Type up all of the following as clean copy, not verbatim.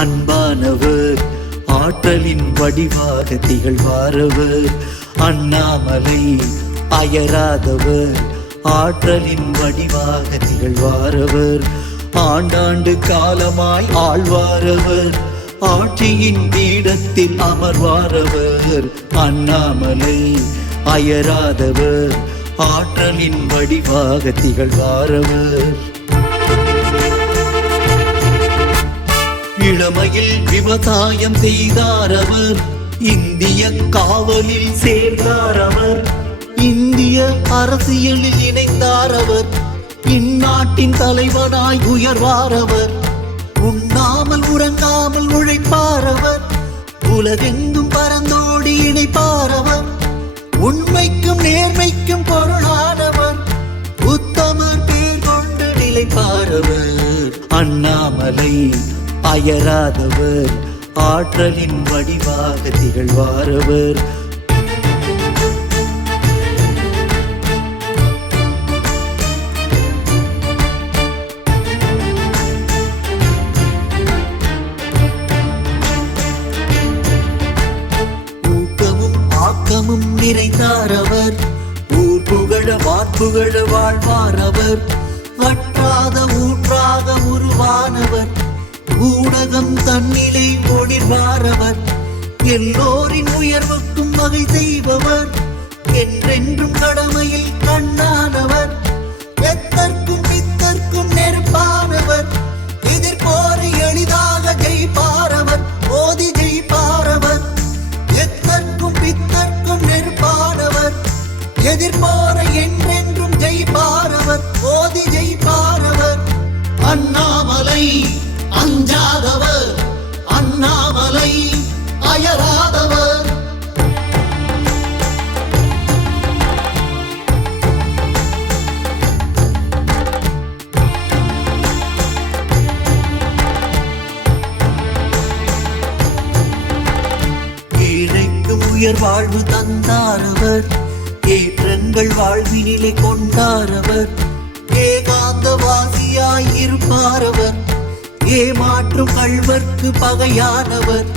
அன்பானவர், ஆற்றலின் வடிவாக திகழ்வாரவர். அண்ணாமலை அயராதவர், ஆற்றலின் வடிவாக திகழ்வாரவர். ஆண்டாண்டு காலமாய் ஆழ்வாரவர், ஆட்சியின் பீடத்தில் அமர்வாரவர். அண்ணாமலை அயராதவர், ஆற்றலின் வடிவாக திகழ்வாரவர். இளமையில் விவசாயம் செய்தாரவர், இந்திய காவலில் சேர்ந்தாரவர். இந்திய அரசியலில் இணைந்தாரவர், இந்நாட்டின் தலைவனாய் உயர்வாரவர். உண்ணாமல் உறங்காமல் உழைப்பாரவர், உலகெங்கும் பரந்தோடி இணைப்பாரவர். உண்மைக்கும் நேர்மைக்கும் பொருளானவர், உத்தமர் பேர் கொண்டு நிலைப்பாரவர். அண்ணாமலை அயராதவர், ஆற்றலின் வடிவாக திகழ்வாரவர். ஊக்கமும் ஆக்கமும் நிறைந்தாரவர், ஊர் புகழ வார்ப்புகழ வாழ்வாரவர். வற்றாத ஊற்றாக உருவானவர், ஊடகம் தன்னிலை ஒளிர்வாரவர். எல்லோரின் உயர்வுக்கும் வகை செய்பவர், என்றென்றும் கடமையில் கண்ணானவர். எத்தற்கும் பித்தற்கும் நெருப்பானவர், எதிர்ப்போரை எளிதாக ஜெயிப்பாரவர். ஓதி ஜெயிப்பாரவர், எத்தற்கும் பித்தற்கும் நெருப்பானவர். எதிர்ப்போரை என்றென்றும் ஜெயிப்பாரவர். ஓதி ஜெயிப்பாரவர். அண்ணாமலை அஞ்சாதவர், அண்ணாமலை அயராதவர். ஏழைக்கு உயர் வாழ்வு தந்தாரவர், ஏற்றங்கள் வாழ்வினிலை கொண்டாரவர். ஏகாந்தவாசியாய் இருப்பாரவர், ஏமாற்றும் கள்வர்க்கு பகையானவர்.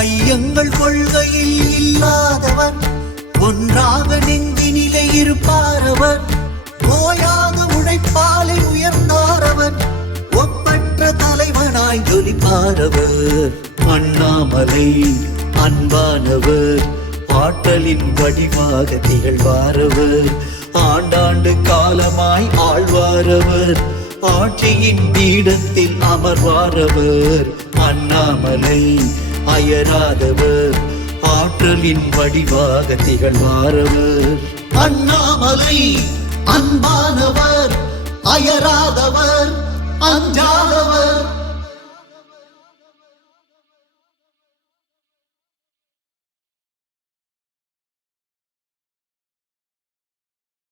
ஐயங்கள் கொள்கையில் இல்லாதவர், ஒன்றாக நெஞ்சினிலே இருப்பாரவர். ஓயாத உழைப்பாலை உயர்ந்தாரவர், ஒப்பற்ற தலைவனாய் ஜொலிப்பாரவர். அண்ணாமலை அன்பானவர், ஆற்றலின் வடிவாக திகழ்வாரவர். ஆண்டாண்டு காலமாய் ஆழ்வாரவர், ஆட்சியின் பீடத்தில் அமர்வாரவர். அண்ணாமலை அயராதவர், ஆற்றலின் வடிவாக திகழ்வாரவர். அண்ணாமலை அன்பானவர், அயராதவர், அஞ்சாதவர்.